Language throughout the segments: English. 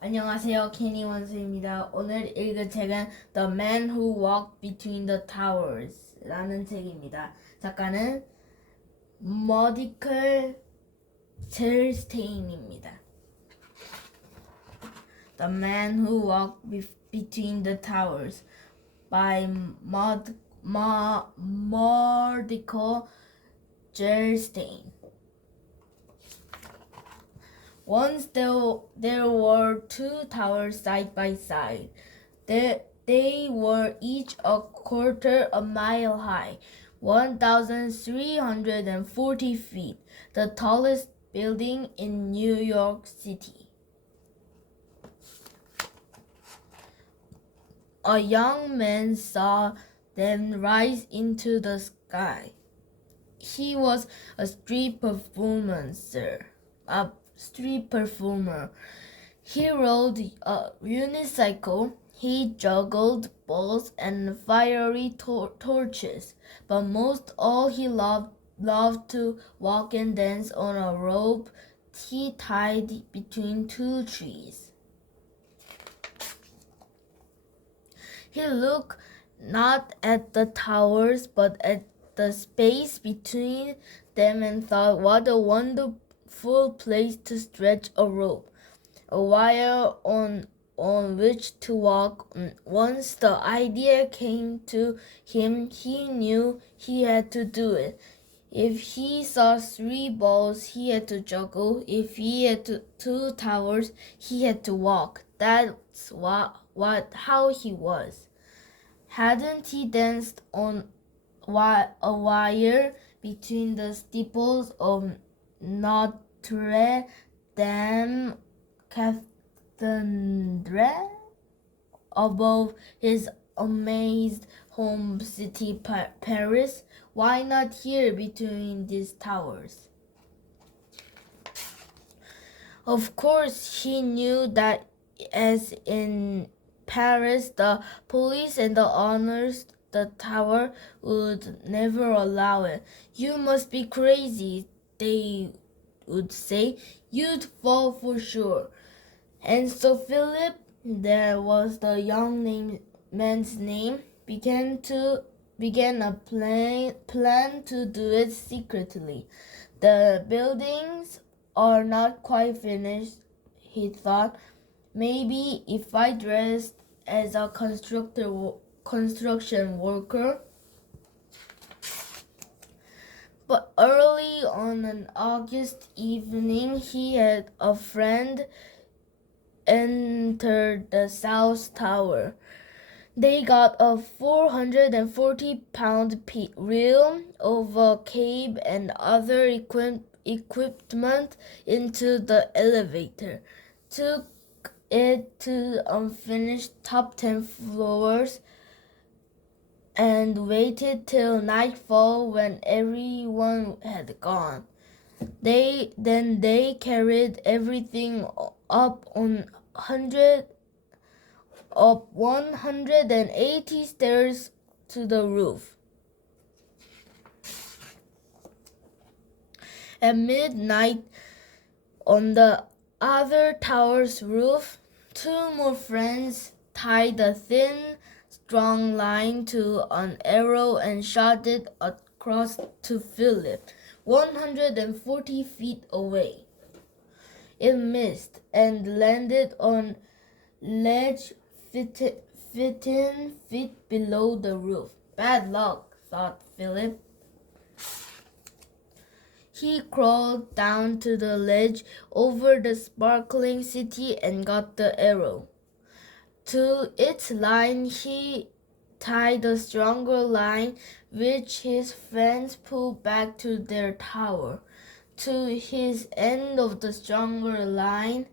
안녕하세요, 케니 원수입니다. 오늘 읽을 책은 The Man Who Walked Between the Towers 라는 책입니다. 작가는 머디컬 제르스테인입니다. The Man Who Walked Between the Towers by Mordicai Gerstein. Once there were two towers side by side. They were each a quarter a mile high, 1,340 feet, the tallest building in New York City. A young man saw them rise into the sky. He was a street performer. He rode a unicycle. He juggled balls and fiery torches, but most all he loved to walk and dance on a rope he tied between two trees. He looked not at the towers but at the space between them and thought, what a wonderful place to stretch a rope, a wire on which to walk. Once the idea came to him, he knew he had to do it. If he saw three balls, he had to juggle. If he had two towers, he had to walk. That's how he was. Hadn't he danced on a wire between the steeples of Notre Dame Cathedral above his amazed home city, Paris? Why not here between these towers? Of course, he knew that as in Paris, the police and the owners the tower would never allow it. You must be crazy, they would say. You'd fall for sure. And so Philip, there was the young man's name, began a plan to do it secretly. The buildings are not quite finished, he thought. Maybe if I dressed as a construction worker. But early on an August evening, he had a friend entered the South Tower. They got a 440-pound reel of a cable and other equipment into the elevator, took it to unfinished top 10 floors, and waited till nightfall when everyone had gone. They carried everything up 180 stairs to the roof. At midnight, on the other tower's roof, two more friends tied a thin, strong line to an arrow and shot it across to Philip, 140 feet away. It missed and landed on ledge 15 feet below the roof. Bad luck, thought Philip. He crawled down to the ledge over the sparkling city and got the arrow. To its line he tied a stronger line, which his friends pulled back to their tower. To his end of the stronger line,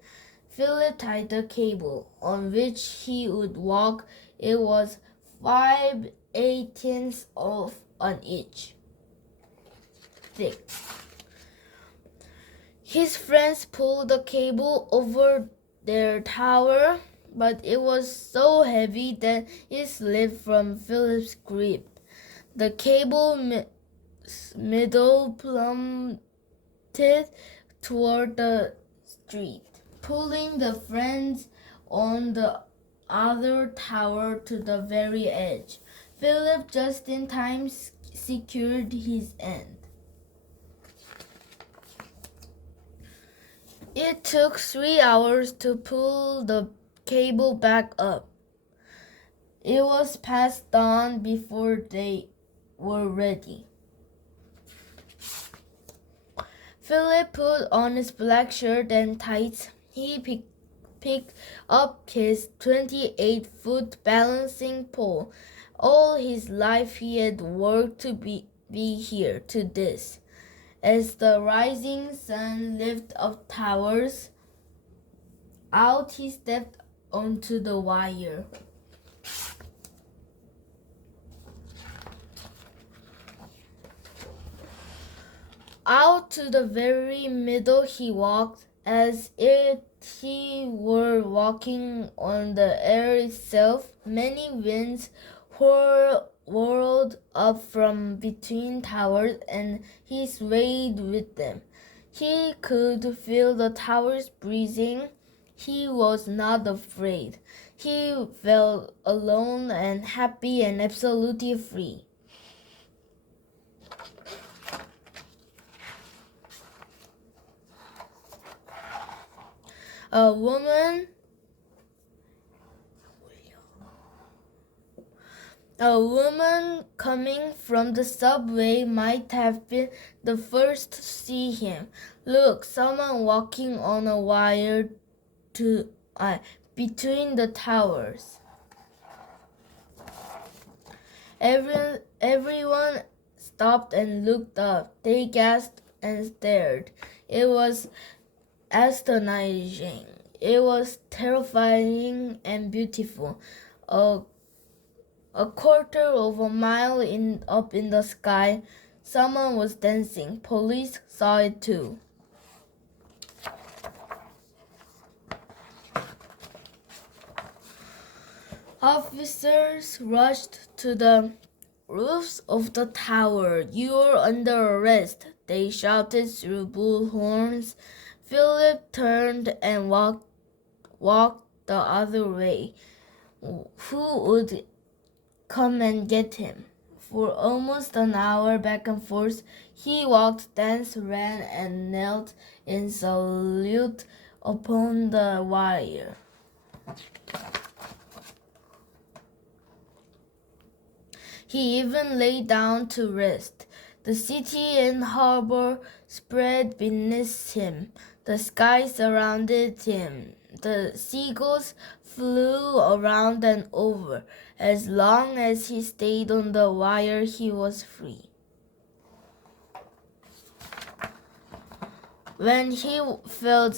Philip tied the cable, on which he would walk. It was 5/18 of an inch thick. His friends pulled the cable over their tower, but it was so heavy that it slipped from Philip's grip. The cable middle plummeted toward the street, pulling the friends on the other tower to the very edge. Philip just in time secured his end. It took 3 hours to pull the cable back up. It was past dawn before they were ready. Philip put on his black shirt and tights. He picked up his 28-foot balancing pole. All his life he had worked to be here to this. As the rising sun lifted up towers, out he stepped onto the wire. Out to the very middle he walked, as if he were walking on the air itself. Many winds whirled up from between towers, and he swayed with them. He could feel the towers breathing. He was not afraid. He felt alone and happy and absolutely free. A woman coming from the subway might have been the first to see him. Look, someone walking on a wire between the towers. Everyone stopped and looked up. They gasped and stared. It was astonishing. It was terrifying and beautiful. A quarter of a mile up in the sky, someone was dancing. Police saw it too. Officers rushed to the roofs of the tower. "You're under arrest," they shouted through bullhorns. Philip turned and walked the other way. Who would come and get him? For almost an hour, back and forth, he walked, danced, ran, and knelt in salute upon the wire. He even lay down to rest. The city and harbor spread beneath him. The sky surrounded him. The seagulls flew around and over. As long as he stayed on the wire, he was free. When he felt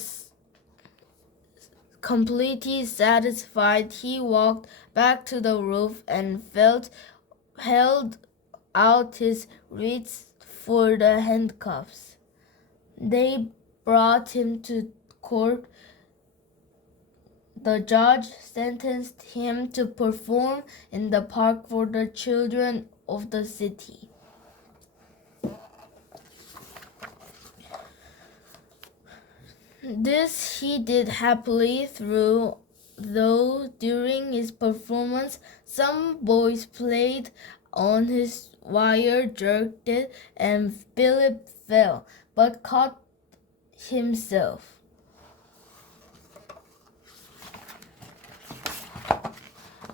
completely satisfied, he walked back to the roof and held out his wrists for the handcuffs. They brought him to court. The judge sentenced him to perform in the park for the children of the city. This he did happily, though during his performance some boys played on his wire, jerked it, and Philip fell, but caught himself.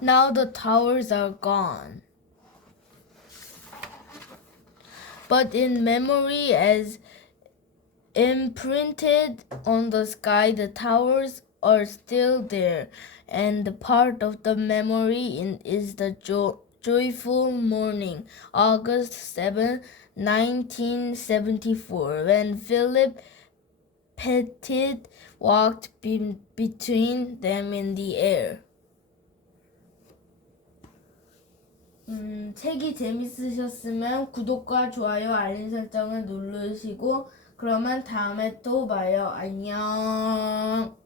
Now the towers are gone. But in memory, as imprinted on the sky, the towers are still there, and part of the memory is the joyful morning, August 7, 1974, when Philip Petit walked between them in the air. 책이 재밌으셨으면 구독과 좋아요, 알림 설정을 누르시고 그러면 다음에 또 봐요. 안녕.